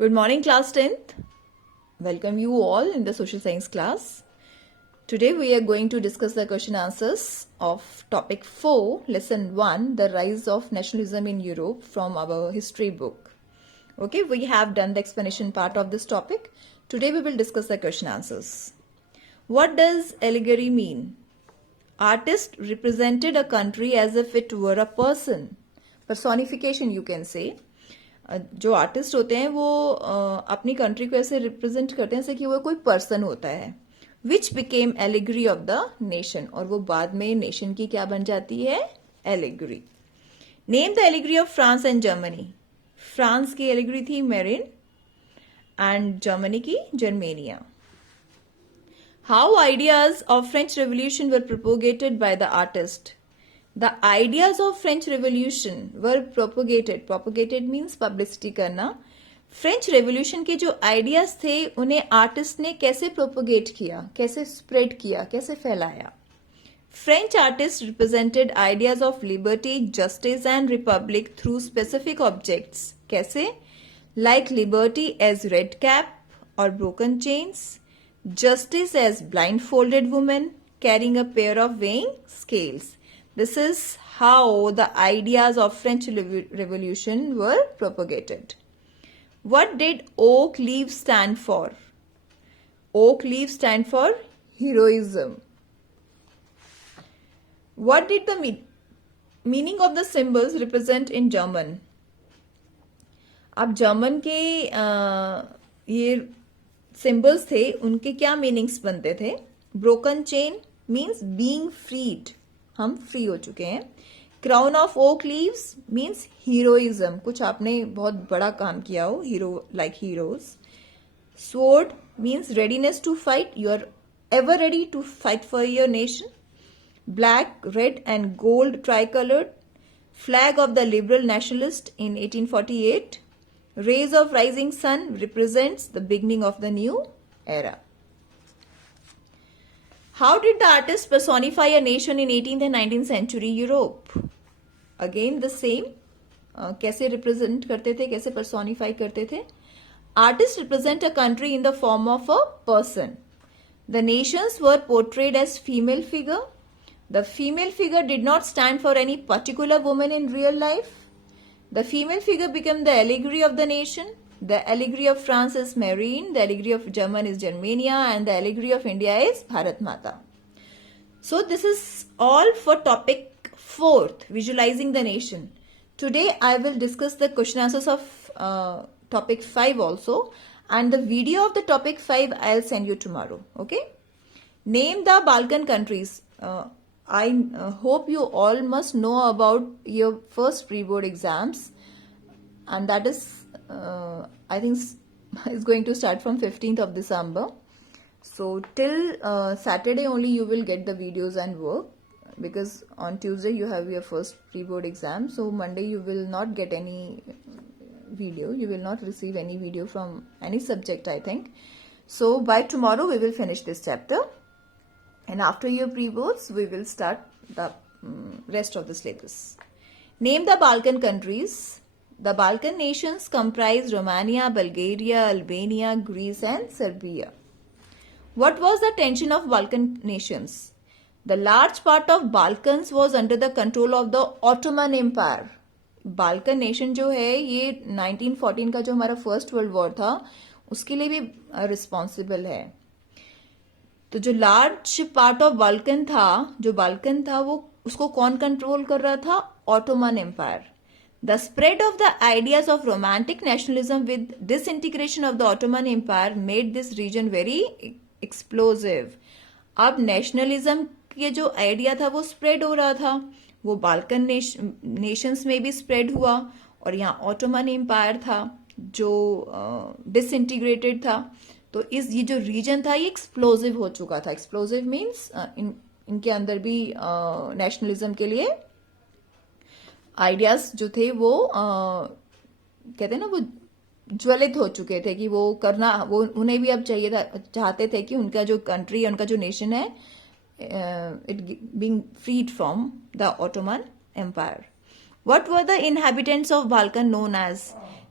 Good morning, class 10th. Welcome you all in the social science class. Today we are going to discuss the question answers of topic 4, lesson 1, the rise of nationalism in Europe from our history book. Okay, we have done the explanation part of this topic. Today we will discuss the question answers. What does allegory mean? Artist represented a country as if it were a person. Personification you can say. जो artist होते हैं वो अपनी country को ऐसे represent करते हैं जैसे कि वो कोई पर्सन होता है which became allegory of the nation और वो बाद में नेशन की क्या बन जाती है allegory. Name the allegory of France and Germany. France की एलिग्री थी मेरिन एंड जर्मनी की Germania. How ideas of French revolution were propagated by the artist. The ideas of French Revolution were propagated. Propagated means publicity करना. French Revolution के जो ideas थे उन्हें artist ने कैसे propagate किया, कैसे spread किया, कैसे फैलाया. French artists represented ideas of liberty, justice and republic through specific objects. कैसे? Like liberty as red cap or broken chains, justice as blindfolded woman carrying a pair of weighing scales. This is how the ideas of French Revolution were propagated. What did oak leaves stand for? Oak leaves stand for heroism. What did the meaning of the symbols represent in German? अब German के ये symbols थे उनके क्या meanings बनते थे? Broken chain means being freed. हम free हो चुके हैं. Crown of oak leaves means heroism, कुछ आपने बहुत बड़ा काम किया हो, hero like heroes. Sword means readiness to fight, you are ever ready to fight for your nation. Black, red and gold tricoloured flag of the liberal nationalist in 1848. Rays of rising sun represents the beginning of the new era. How did the artist personify a nation in 18th and 19th century Europe? Again the same. कैसे represent करते थे, कैसे personify करते थे? Artists represent a country in the form of a person. The nations were portrayed as female figure. The female figure did not stand for any particular woman in real life. The female figure became the allegory of the nation. The allegory of France is Marine, the allegory of German is Germania, and the allegory of India is Bharat Mata. So this is all for topic 4th, visualizing the nation. Today I will discuss the question answers of topic 5 also, and the video of the topic 5 I'll send you tomorrow. Okay? Name the Balkan countries. I hope you all must know about your first pre-board exams, and that is I think it's going to start from 15th of December. So till Saturday only you will get the videos and work, because on Tuesday you have your first pre-board exam. So Monday you will not get any video. You will not receive any video from any subject, I think. So by tomorrow we will finish this chapter. And after your pre-boards we will start the rest of the syllabus. Name the Balkan countries. The Balkan nations comprise Romania, Bulgaria, Albania, Greece and Serbia. What was the tension of Balkan nations? The large part of Balkans was under the control of the Ottoman Empire. Balkan nation जो है ये 1914 का जो हमारा first world war था उसके लिए भी रिस्पॉन्सिबल है. तो जो लार्ज पार्ट ऑफ बाल्कन था वो उसको कौन कंट्रोल कर रहा था? Ottoman empire. The spread of the ideas of romantic nationalism with disintegration of the Ottoman Empire made this region very explosive. अब नेशनलिज्म के जो आइडिया था वो स्प्रेड हो रहा था, वो बाल्कन नेशंस में भी स्प्रेड हुआ, और यहाँ ऑटोमन एम्पायर था जो डिसइंटीग्रेटेड था. तो ये जो रीजन था ये एक्सप्लोजिव हो चुका था. एक्सप्लोजिव मीन्स इनके अंदर भी नेशनलिज्म के लिए आइडियाज जो थे वो कहते हैं ना वो ज्वलित हो चुके थे कि वो करना, वो उन्हें भी अब चाहिए था, चाहते थे कि उनका जो कंट्री उनका जो नेशन है it being freed from the Ottoman empire. What were the inhabitants of Balkan known as?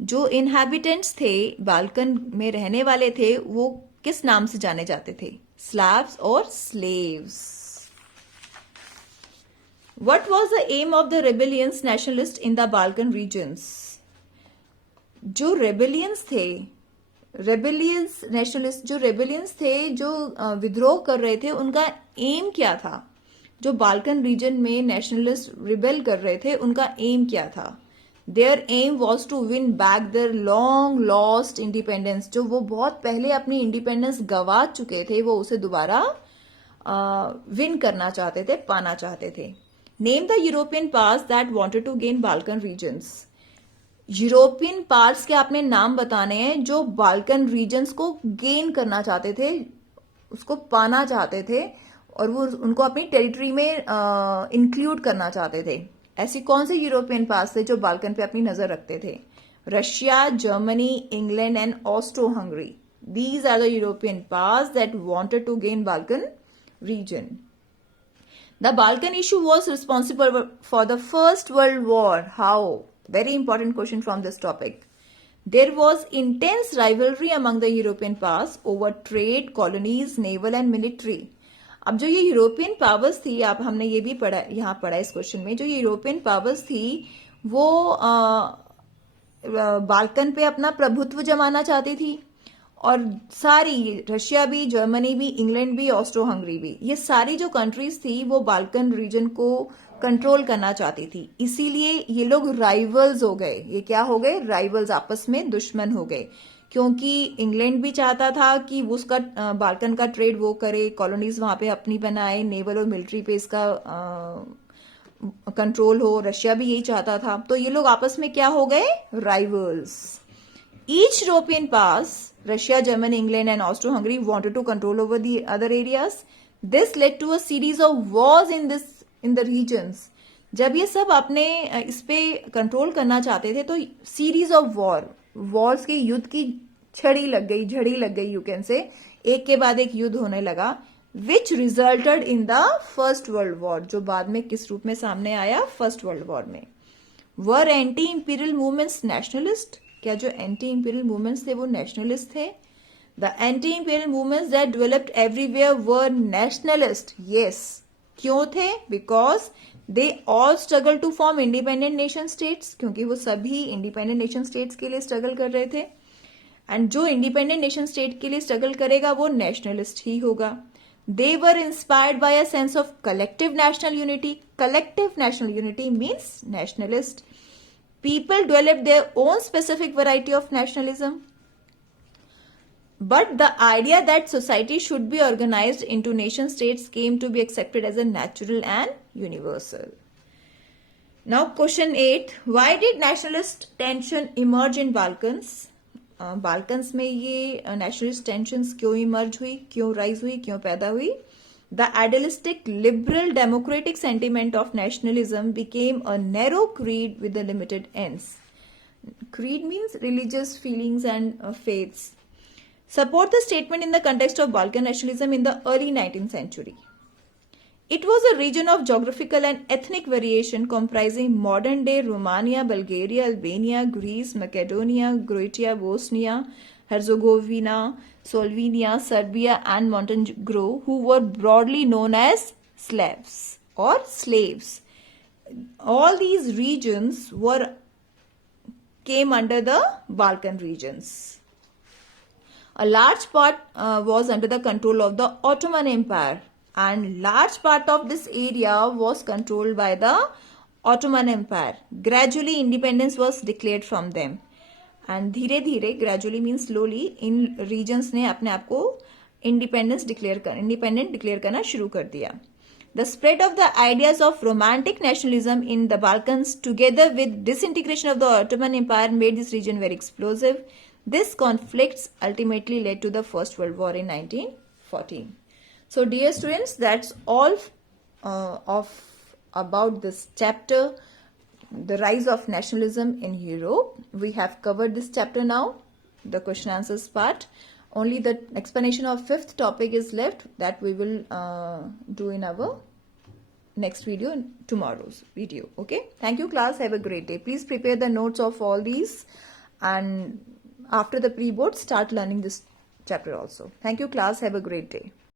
जो इनहैबिटेंट्स थे, बाल्कन में रहने वाले थे, वो किस नाम से जाने जाते थे? स्लैव्स और slaves. What was the aim of the rebellions nationalist in the Balkan regions? जो रेबेलियंस थे, रेबेलियंस नेशनलिस्ट, जो रेबेलियंस थे, जो विद्रोह कर रहे थे, उनका एम क्या था? जो बाल्कन रीजन में नेशनलिस्ट रिबेल कर रहे थे, उनका एम क्या था? Their aim was to win back their long lost independence. जो वो बहुत पहले अपनी इंडिपेंडेंस गवा चुके थे, वो उसे दोबारा विन करना चाहते थे, पाना चाहते थे। Name the European powers that wanted to gain Balkan regions. European powers के आपने नाम बताने हैं जो बाल्कन रीजन्स को गेन करना चाहते थे, उसको पाना चाहते थे, और वो उनको अपनी टेरिटरी में इंक्लूड करना चाहते थे। ऐसी कौन से यूरोपियन पावर्स थे जो बाल्कन पे अपनी नजर रखते थे? Russia, Germany, England and Austro Hungary. These are the European powers that wanted to gain Balkan region. The Balkan issue was responsible for the First World War. How? Very important question from this topic. There was intense rivalry among the European powers over trade, colonies, naval and military. अब जो ये European powers थी, आप हमने ये भी पढ़ा, यहाँ पढ़ा इस क्वेश्चन में, जो यूरोपियन पावर्स थी वो बाल्कन पे अपना प्रभुत्व जमाना चाहती थी, और सारी, रशिया भी, जर्मनी भी, इंग्लैंड भी, ऑस्ट्रो हंगरी भी, ये सारी जो कंट्रीज थी वो बाल्कन रीजन को कंट्रोल करना चाहती थी। इसीलिए ये लोग राइवल्स हो गए। ये क्या हो गए? राइवल्स, आपस में दुश्मन हो गए, क्योंकि इंग्लैंड भी चाहता था कि वो उसका बाल्कन का ट्रेड वो करे, कॉलोनीज वहां पे अपनी बनाए, नेवल और मिलिट्री पे इसका कंट्रोल हो। रशिया भी यही चाहता था, तो ये लोग आपस में क्या हो गए? Rivals. Each European powers, Russia, Germany, England and Austro-Hungary wanted to control over the other areas. This led to a series of wars in the regions. जब ये सब अपने इस पे कंट्रोल करना चाहते थे, तो सीरीज ऑफ वॉर्स के युद्ध की झड़ी लग गई, यू कैन से, एक के बाद एक युद्ध होने लगा, विच resulted in the first world war, जो बाद में किस रूप में सामने आया? फर्स्ट वर्ल्ड वॉर में। Were anti imperial movements nationalist? क्या जो एंटी इंपीरियल मूवमेंट्स थे वो नेशनलिस्ट थे? The anti imperial movements that developed everywhere were nationalist. Yes. क्यों थे? Because they all struggle to form independent nation states, क्योंकि वो सभी इंडिपेंडेंट नेशन स्टेट्स के लिए स्ट्रगल कर रहे थे, एंड जो इंडिपेंडेंट नेशन स्टेट के लिए स्ट्रगल करेगा वो नेशनलिस्ट ही होगा। They were inspired by a sense of collective national unity. Collective national unity means nationalist. People developed their own specific variety of nationalism, but the idea that society should be organized into nation states came to be accepted as a natural and universal. Now question 8, why did nationalist tension emerge in Balkans? Balkans में ये nationalist tensions क्यों emerge हुई, क्यों rise हुई, क्यों पैदा हुई? The idealistic liberal democratic sentiment of nationalism became a narrow creed with the limited ends. Creed means religious feelings and faiths. Support the statement in the context of Balkan nationalism in the early 19th century. It was a region of geographical and ethnic variation comprising modern-day Romania, Bulgaria, Albania, Greece, Macedonia, Croatia, Bosnia, Herzegovina, Slovenia, Serbia and Montenegro, who were broadly known as Slavs or slaves. All these regions came under the Balkan regions. A large part was under the control of the Ottoman Empire, and large part of this area was controlled by the Ottoman Empire. Gradually independence was declared from them. And धीरे धीरे, gradually mean slowly, इन regions ने अपने आप को independent declare करना शुरू कर दिया। The spread of the ideas of romantic nationalism in the Balkans together with disintegration of the Ottoman empire made this region very explosive. This conflicts ultimately led to the first world war in 1914. So dear students, that's all about this chapter, the rise of nationalism in Europe. We have covered this chapter now, the question answers part. Only the explanation of fifth topic is left, that we will do in our next video, tomorrow's video. Okay, thank you class, have a great day. Please prepare the notes of all these and after the pre-board start learning this chapter also. Thank you class, have a great day.